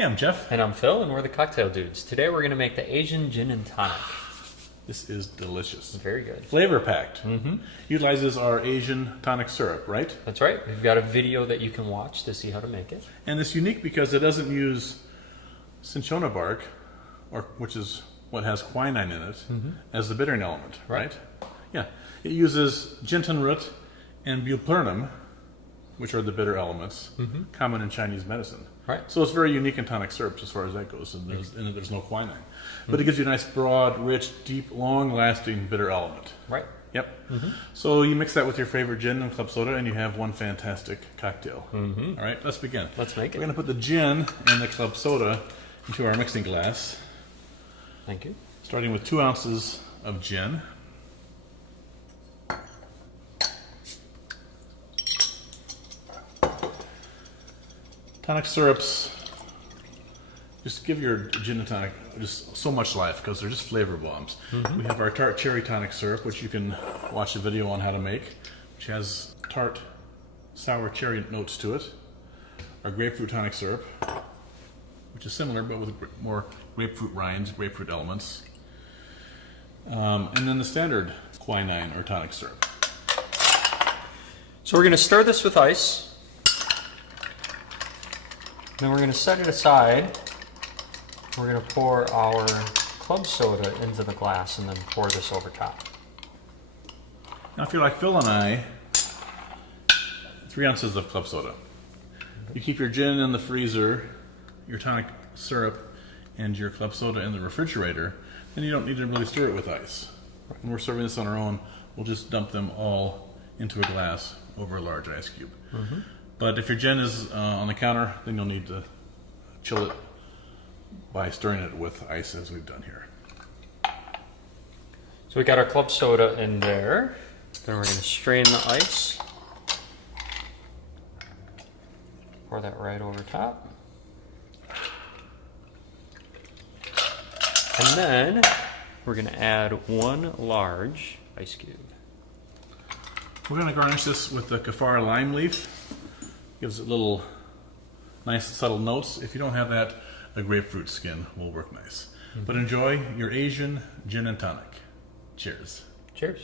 Hey, I'm Jeff. And I'm Phil, and we're the Cocktail Dudes. Today we're going to make the Asian Gin and Tonic. This is delicious. Very good. Flavor packed. Utilizes our Asian Tonic Syrup, right? That's right. We've got a video that you can watch to see how to make it. And it's unique because it doesn't use cinchona bark, which is what has quinine in it, as the bittering element, right? Yeah. It uses Gentian root and Bupleurum, which are the bitter elements, common in Chinese medicine. Right. So it's very unique in tonic syrups as far as that goes, and there's no quinine. But it gives you a nice, broad, rich, deep, long-lasting bitter element. Right. Yep. So you mix that with your favorite gin and club soda, and you have one fantastic cocktail. All right, let's begin. Let's make it. We're going to put the gin and the club soda into our mixing glass. Thank you. Starting with 2 ounces of gin. Tonic syrups just give your gin and tonic just so much life because they're just flavor bombs. We have our tart cherry tonic syrup, which you can watch a video on how to make, which has tart, sour cherry notes to it. Our grapefruit tonic syrup, which is similar but with more grapefruit rinds, grapefruit elements. And then the standard quinine or tonic syrup. So we're going to stir this with ice. Then we're going to set it aside. We're going to pour our club soda into the glass and then pour this over top. Now if you're like Phil and I, 3 ounces of club soda. You keep your gin in the freezer, your tonic syrup, and your club soda in the refrigerator, then you don't need to really stir it with ice. When we're serving this on our own, we'll just dump them all into a glass over a large ice cube. But if your gin is on the counter, then you'll need to chill it by stirring it with ice as we've done here. So we got our club soda in there. Then we're going to strain the ice. Pour that right over top. And then we're going to add 1 large ice cube. We're going to garnish this with the kaffir lime leaf. Gives it little nice subtle notes. If you don't have that, a grapefruit skin will work nice. But enjoy your Asian gin and tonic. Cheers. Cheers.